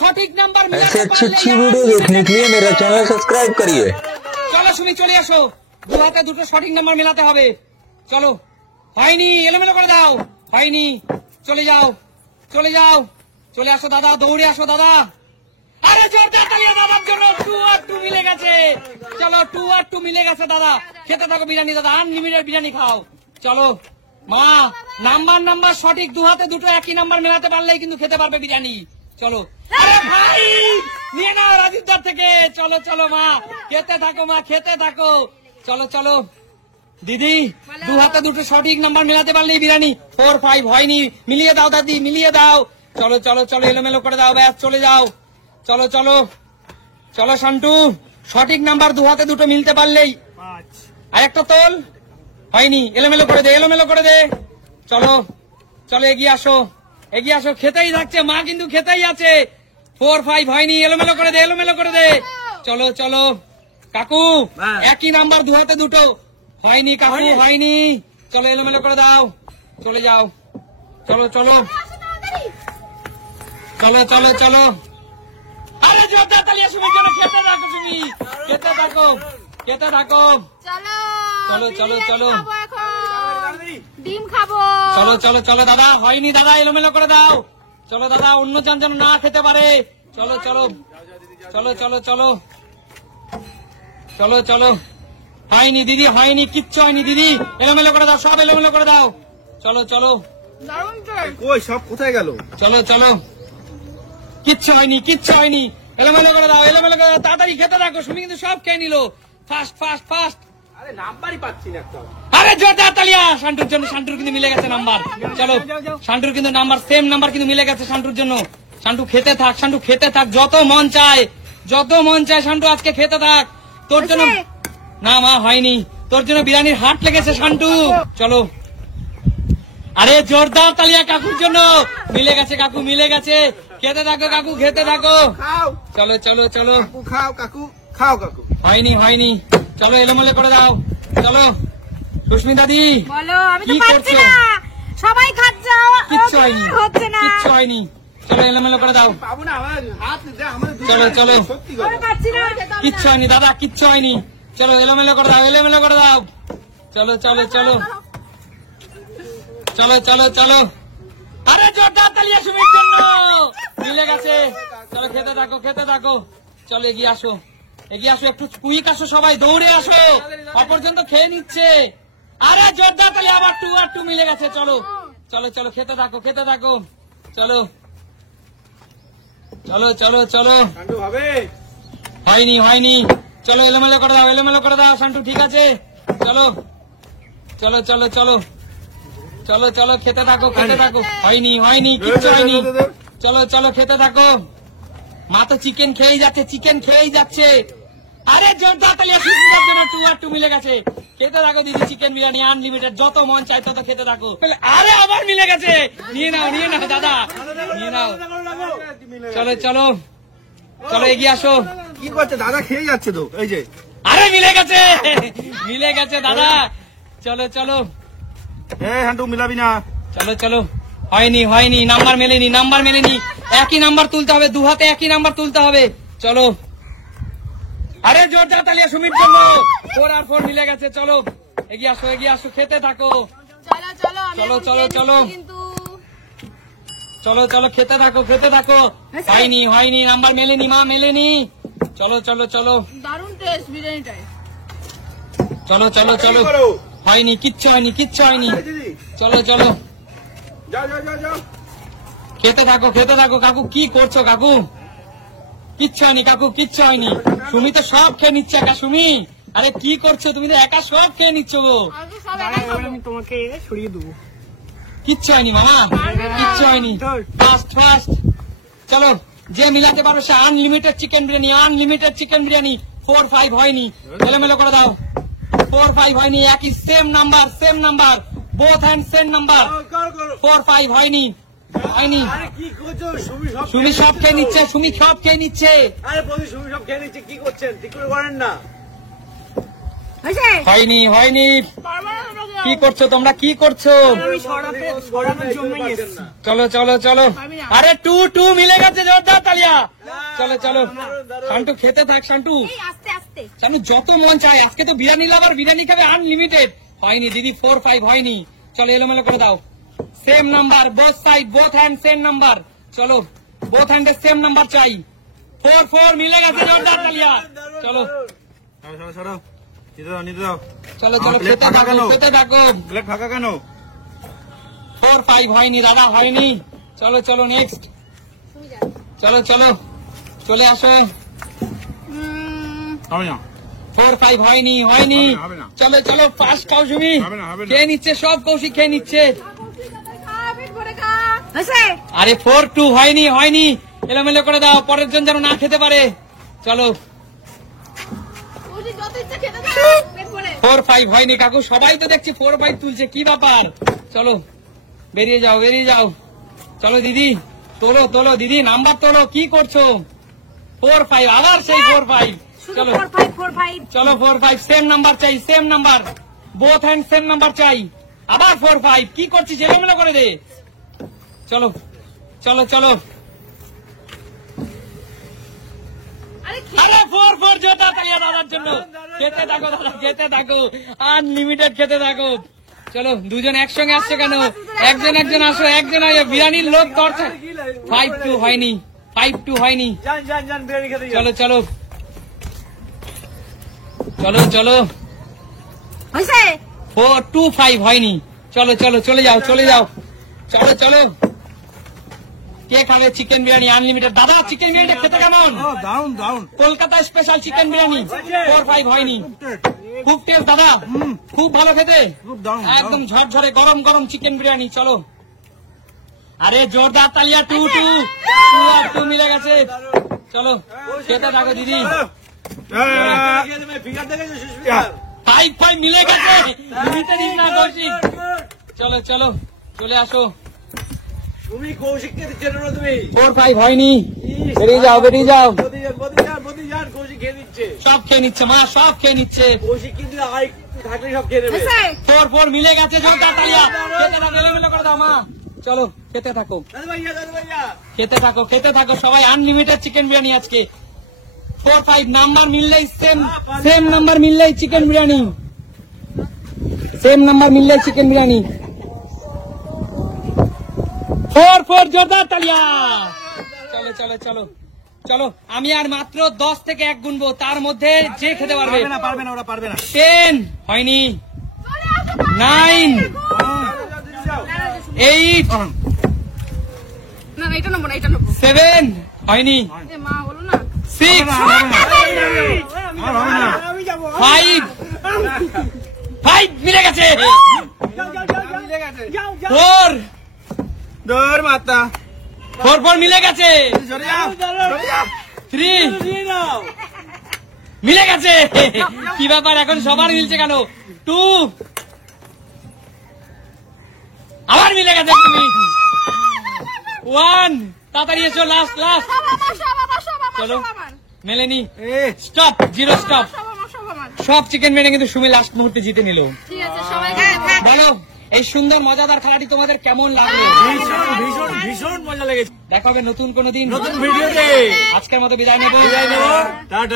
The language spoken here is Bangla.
সঠিক নাম্বার ऐसे अच्छी अच्छी वीडियो देखने के लिए मेरा चैनल सब्सक्राइब करिए। চলো সুমি চলে আসো, দু হাতে দুটো সঠিক নাম্বার মেলাতে হবে। চলো, হয়নি, এলোমেলো করে দাও, হয়নি, চলে যাও, চলে যাও, চলে আসো দাদা, দৌড়ে আসো দাদা। আরে জোরদার তালি দাদার জন্য 2 আর 2 মিলে গেছে। চলো 2 আর 2 মিলে গেছে দাদা, খেতে থাকো বিরিয়ানি দাদা, আনলিমিটেড বিরিয়ানি খাও। চলো মা, নাম্বার সঠিক, দু হাতে দুটো একই নাম্বার মেলাতে পারলেই কিন্তু খেতে পারবে বিরিয়ানি। চলো, আরে ভাই নিয়ে নাও রাজীবদার থেকে। চলো চলো মা, খেতে থাকো মা, খেতে থাকো। চলো চলো দিদি, দু হাতে দুটো সঠিক নাম্বার মেলাতে পারলেই বিরিয়ানি। 4, 5 হয়নি, মিলিয়ে দাও দাদি, মিলিয়ে দাও। চলো চলো চলো, এলোমেলো করে দাও, ব্যাস চলে যাও। চলো চলো চলো শান্টু, সঠিক নাম্বার দু হাতে দুটো মিলতে পারলেই। আর একটা তোল, হয়নি, এলোমেলো করে দে, এলোমেলো করে দে। চলো চলো, এগিয়ে আসো, এগিয়ে আসো, খেতেই থাকছে মা, কিন্তু খেতেই আছে। 4, 5 হয়নি, এলোমেলো করে দে, এলোমেলো করে দে। চলো চলো কাকু, একই নাম্বার দু হাতে দুটো, হয়নি কাকু, হয়নি। চলো এলোমেলো করে দাও, চলে যাও। চলো চলো চলো চলো চলো, আরে জোরদার তালিয়া সুমির জন্য। খেতে থাকো সুমি, খেতে থাকো, খেতে থাকো। চলো চলো চলো, ডিম খাবো। চলো চলো চলো দাদা, হয়নি দাদা, এলোমেলো করে দাও। চলো দাদা, অন্য জন যেন না খেতে পারে। চলো চলো চলো চলো চলো চলো চলো, হয়নি দিদি, হয়নি, কিচ্ছু হয়নি দিদি, এলোমেলো করে দাও, সব এলোমেলো করে দাও। চলো চলো, কই সব কোথায় গেল? চলো চলো, কিচ্ছু হয়নি, কিচ্ছু হয়নি, এলোমেলো করে দাও, এলোমেলো করে দাও, তাড়াতাড়ি খেতে থাকো। সুমি কিন্তু সব খেয়ে নিল, ফাস্ট ফাস্ট ফাস্ট। আরে নাম্বারই পাচ্ছি না একটা। আরে জোরদার তালিয়া শান্টুর জন্য, শান্টুর কিন্তু মিলে গেছে নাম্বার। চলো, শান্টুর কিন্তু নাম্বার, সেম নাম্বার কিন্তু মিলে গেছে শান্টুর জন্য। শান্টু খেতে থাক, শান্টু খেতে থাক, যত মন চায়, যত মন চায় শান্টু আজকে খেতে থাক। তোর জন্য না মা, হয়নি, তোর জন্য বিরিয়ানির হাট লেগেছে শান্টু। চলো, আরে জোরদার তালিয়া কাকুর জন্য, মিলে গেছে কাকু, মিলে গেছে, খেতে থাকো কাকু, খেতে থাকো। চলো চলো চলো, খাও কাকু, খাও কাকু। হয়নি হয়নি, চলো এলোমেলো করে দাও। চলো সুস্মি দাদি, বলো, আমি তো কি পারছি করছো? না, সবাই খাচ্ছে, কিচ্ছু হয়নি, হচ্ছে না, কিচ্ছু হয়নি। চলো এলোমেলো করে দাও। পাবো না, আমার হাত দে, আমার চলো চলো, সত্যি আমি কথা। পারছি না। কিচ্ছু হয়নি দাদা, কিচ্ছু হয়নি। চলো এলোমেলো করে দাও, এলোমেলো করে দাও। চলো চলো চলো চলো চলো চলো, আরে জোরদার তালিয়া সুমির জন্য, মিলে গেছে। চলো খেতে থাকো, খেতে থাকো। চলো এগিয়ে আসো, এগিয়ে আসো, একটু কুইক আসো, সবাই দৌড়ে আসো, অপরজন তো খেয়ে নিচ্ছে। আরে জোরদার তালিয়া, আবার 2 আর 2 মিলে গেছে। চলো চলো চলো, খেতে থাকো, খেতে থাকো। চলো চলো চলো চলো, কান্ডু হবে। হয়নি হয়নি, চলো এলোমেলো করে দাও, এলোমেলো করে দাও শান্টু, ঠিক আছে। চলো চলো চলো চলো চলো চলো, খেতে থাকো, খেতে থাকো। হয়নি হয়নি, কিচ্ছু হয়নি। চলো চলো, খেতে থাকো। মা তো চিকেন খেয়েই যাচ্ছে, চিকেন খেয়েই যাচ্ছে। আরে জোরদার তালিয়া সুস্মিতার জন্য 2 আর 2 মিলে গেছে। খেতে থাকো দিদি, চিকেন বিরিয়ানি আনলিমিটেড, যত মন চাই তত খেতে থাকো। আরে আবার মিলে গেছে, নিয়ে নাও, নিয়ে নাও দাদা, নিয়ে নাও। চলো চলো চলো, এগিয়ে আসো। কি করছে দাদা? খেয়ে যাচ্ছে তো, এই যে। আরে মিলে গেছে, মিলে গেছে দাদা। চলো চলো, হান্টু মিলাবি না। চলো চলো, হয়নি হয়নি, নাম্বার মেলেনি, নাম্বার মেলেনি, একই নাম্বার তুলতে হবে, দু হাতে একই নাম্বার তুলতে হবে। চলো, আরে জোরদার তালিয়া সুমির জন্য, 4 আর 4 মিলে গেছে। চলো এগিয়ে আসো, এগিয়ে আসো, খেতে থাকো। চলো চলো, আমি চলো, এখন চলো, খেয়ে চলো। নিচ্ছি কিন্তু। চলো চলো, খেতে থাকো, খেতে থাকো। হয়নি হয়নি, নাম্বার মেলেনি মা, মেলেনি। চলো চলো চলো, দারুণ টেস্ট বিরিয়ানিটাই। চলো চলো চলো, হয়নি, কিচ্ছু হয়নি, কিচ্ছু হয়নি। দিদি চলো চলো, যাও যাও যাও যাও। খেতে থাকো, খেতে থাকো। কাকু কি করছো কাকু? কিচ্ছু হয়নি কাকু, কিচ্ছু হয়নি। সুমি তো সব খেয়ে নিচ্ছে একা। সুমি, আরে কি করছো তুমি? তো একা সব খেয়ে নিচ্ছ গো। আমি সব একা খাবো। আমি তোমাকে সরিয়ে দেবো। কিচ্ছু হয়নি মামা, কিচ্ছু হয়নি। ফাস্ট ফাস্ট, চলো, যে মিলাতে পারো সে unlimited chicken biryani, unlimited chicken biryani. 4, 5 হয়নি, এলোমেলো করে দাও। 4, 5 হয়নি, একই same number, same number, both hand same number. 4, 5 হয়নি, হয়নি। আরে কি করছো? সুমি সব সুমি সব খেয়ে নিচ্ছে, সুমি সব খেয়ে নিচ্ছে। আরে বলি সুমি সব খেয়ে নিচ্ছে, কি করছেন? ঠিক করে করেন না। হয়েছে? হয়নি হয়নি, বারবার আমাকে কি করছো তোমরা, কি করছো? চলো চলো চলো, আরে 2-2 মিলে গেছে, জোরদার তালিয়া। চলো চলো শান্টু, খেতে থাক শান্টু। এই আস্তে আস্তে। শান্টু যত মন চায়, আজকে তো বিরিয়ানি লাভার, বিরিয়ানি খাবে আনলিমিটেড। হয়নি দিদি, 4-5 হয়নি। চলো এলোমেলো করে দাও। Same number, both side, both hand same number. চলো বোথ হ্যান্ডে সেম নাম্বার চাই। 4-4 মিলে গেছে, জোরদার তালিয়া। চলো সরো সরো সরো, নিতে দাও নিতে দাও। চলো চলো, প্লেট খেতে ফাঁকা থাকো কেন? খেতে থাকো। প্লেট ফাঁকা কেন? 4-5 হয়নি দাদা, হয়নি। চলো চলো নেক্সট, চলো চলো চলে আসো। হবে না। 4-5 হয়নি, হয়নি। হবে না। চলো চলো ফার্স্ট খাও সুমি। হবে না, হবে না। খেয়ে নিচ্ছে সব, কৌশিক খেয়ে নিচ্ছে। হয়েছে? আরে 4-2 হয়নি, হয়নি। এলোমেলো করে দাও, পরের জন যেন না খেতে পারে। চলো কৌশিক যত ইচ্ছা খেতে দাও, পেট ভরে। 4-5 হয়নি কাকু, সবাই তো দেখছি 4-5 তুলছে, কি ব্যাপার? চলো বেরিয়ে যাও, বেরিয়ে যাও। চলো দিদি, তোলো তোলো দিদি, নাম্বার তোলো, কি করছো? 4-5, আবার সেই 4-5। শুধু চলো 4-5 চলো 4-5 সেম নাম্বার চাই, same number, both hand same number চাই। আবার 4-5, কি করছিস? এলোমেলো করে দে। চলো চলো চলো, আরে আরে 4-4 জোতা তালিয়া দাদার জন্য। খেতে থাকো দাদা, খেতে থাকো, আনলিমিটেড খেতে থাকো। চলো দুজন একসঙ্গে আসছে কেন? একজন একজন আসো, একজন আয়, বিরিয়ানির লোক করছে। 5-2 হয়নি, 5-2 হয়নি। যান যান যান, বিরিয়ানি খেতে যান। চলো চলো চলো চলো, হয়েছে? 4-2-5 হয়নি। চলো চলো চলে যাও, চলে যাও। চলো চলো, কে খাবে চিকেন বিরিয়ানি আনলিমিটেড? দাদা চিকেন বিরিয়ানি খেতে কেমন? ও, দারুন দারুন। Kolkata special chicken biryani. 4-5 হয়নি। খুব টেস্ট দাদা, খুব ভালো খেতে, খুব দারুন, একদম ঝরঝরে গরম গরম চিকেন বিরিয়ানি। চলো, আরে জোরদার তালিয়া। 2-2 মিলে গেছে। চলো খেতে থাকো দিদি। 5-5 মিলে গেছে, নিতে দিন না কৌশিক। চলো চলো চলে আসো। তুমি কৌশিককে দিচ্ছে না তুমি। 4-5 হয়নি, বেরিয়ে যাও, বেরিয়ে যাও। মোদি যান, কৌশিক খেয়ে দিচ্ছে। সব খেয়ে নিচ্ছে মা, সব খেয়ে নিচ্ছে। কৌশিক কিন্তু আই থাকলে সব খেয়ে নেবে। হয়েছে? 4-4 মিলে গেছে, জোরদার তালিয়া। খেতে থাকো, এলোমেলো করে দাও মা। চলো খেতে থাকো, দাদু ভাইয়া দাদু ভাইয়া। খেতে থাকো, খেতে থাকো সবাই, আনলিমিটেড চিকেন বিরিয়ানি আজকে। 4-5 নাম্বার মিললেই সেম, সেম নাম্বার মিললেই চিকেন বিরিয়ানি, সেম নাম্বার মিললেই চিকেন বিরিয়ানি। 4-4 জোরদার তালিয়া। চলো চলো চলো চলো, আমি আর মাত্র 10 থেকে 1 গুনবো, তার মধ্যে যে খেতে পারবে। পারবে না পারবে না, ওরা পারবে না। 10 হয়নি, 9, 8, না না, এটা নেবো না, এটা নেবো। 7 হয়নি, এ মা বলো না। 6, 5 মিলে গেছে, 4 দৌড় মাতা। 4 মিলে গেছে, সরে যাও, সরে যাও। 3 মিলে গেছে। কি ব্যাপার এখন সবার মিলছে কেন? 2 আবার মিলে গেছে, তুমি 1 তাড়াতাড়ি এসো, লাস্ট লাস্ট। চলো মেলেনি, স্টপ, 0 স্টপ। সব চিকেন মেনে কিন্তু সুমি লাস্ট মুহূর্তে জিতে নিল। ঠিক আছে সবাই বলো এই সুন্দর মজাদার খেলাটি তোমাদের কেমন লাগলো? ভীষণ ভীষণ ভীষণ মজা লেগেছে। দেখা হবে নতুন কোনো দিন, নতুন ভিডিওতে। আজকের মতো বিদায় নেবো। টাটা।